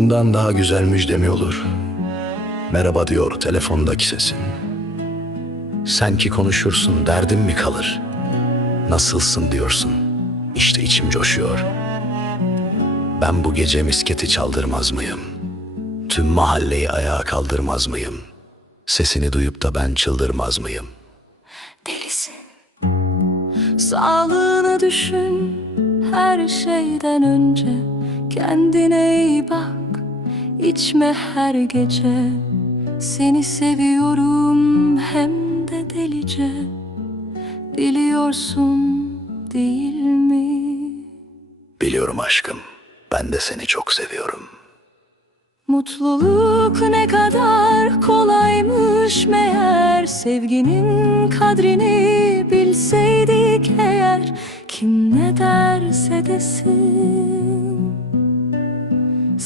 Bundan daha güzel müjde mi olur? Merhaba diyor telefondaki sesin. Sen ki konuşursun derdin mi kalır? Nasılsın diyorsun. İşte içim coşuyor. Ben bu gece misketi çaldırmaz mıyım? Tüm mahalleyi ayağa kaldırmaz mıyım? Sesini duyup da ben çıldırmaz mıyım? delisin Sağlığını düşün her şeyden önce Kendine iyi bak içme her gece Seni seviyorum hem de delice Biliyorsun değil mi? Biliyorum aşkım. Ben de seni çok seviyorum. Mutluluk ne kadar kolaymış meğer Sevginin kadrini bilseydik eğer Kim ne derse desin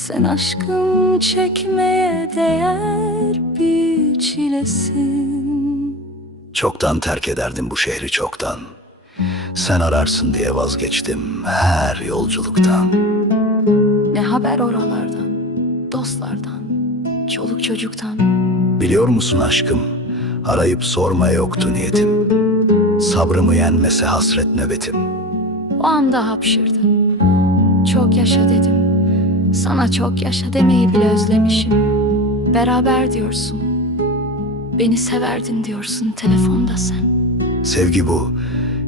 Sen aşkım çekmeye değer bir çilesin Çoktan terk ederdim bu şehri çoktan. Sen ararsın diye vazgeçtim her yolculuktan. Ne haber oralardan, dostlardan, çoluk çocuktan Biliyor musun aşkım? Arayıp sormaya yoktu niyetim. Sabrımı yenmese hasret nöbetim. O anda hapşırdım. Çok yaşa dedim. Sana çok yaşa demeyi bile özlemişim. Beraber diyorsun. Beni severdin diyorsun telefonda sen. Sevgi bu.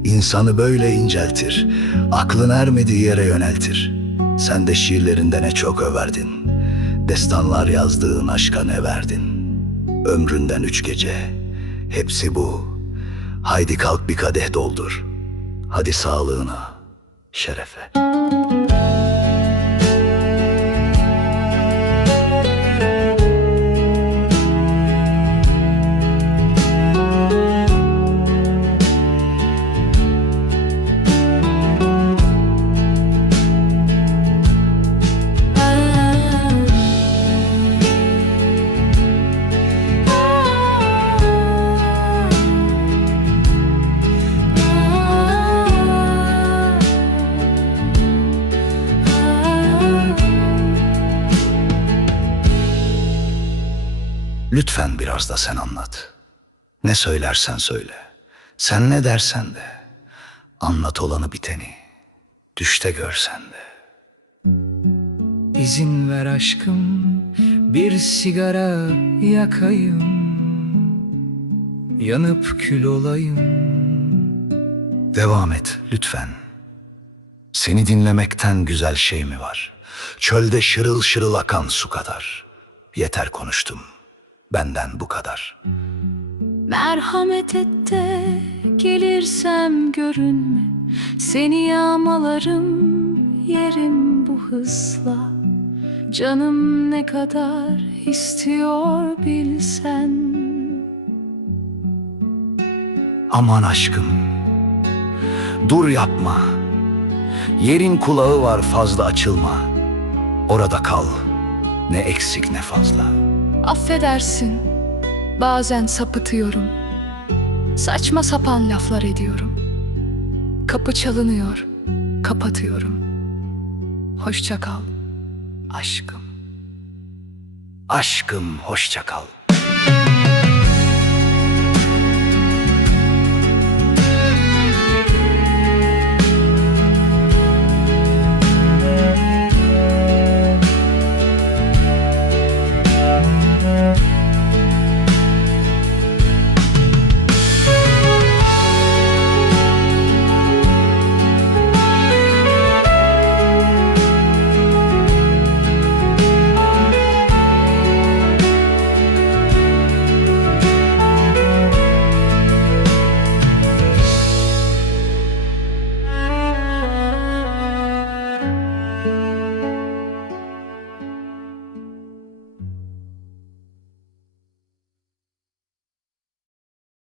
İnsanı böyle inceltir. Aklın ermediği yere yöneltir. Sen de şiirlerinde ne çok överdin. Destanlar yazdığın aşka ne verdin? Ömründen üç gece. Hepsi bu. Haydi kalk bir kadeh doldur. Hadi sağlığına, şerefe. Lütfen biraz da sen anlat. Ne söylersen söyle. Sen ne dersen de. Anlat olanı biteni. Düşte görsen de. İzin ver aşkım bir sigara yakayım Yanıp kül olayım Devam et lütfen. Seni dinlemekten güzel şey mi var? Çölde şırıl şırıl akan su kadar. Yeter konuştum. Benden bu kadar. Merhamet et de gelirsem görünme. Seni yağmalarım yerim bu hızla. Canım ne kadar istiyor bilsen. Aman aşkım. Dur yapma. Yerin kulağı var fazla açılma. Orada kal. Ne eksik ne fazla. Affedersin. Bazen sapıtıyorum. Saçma sapan laflar ediyorum. Kapı çalınıyor. Kapatıyorum. Hoşça kal. Aşkım. Aşkım hoşça kal.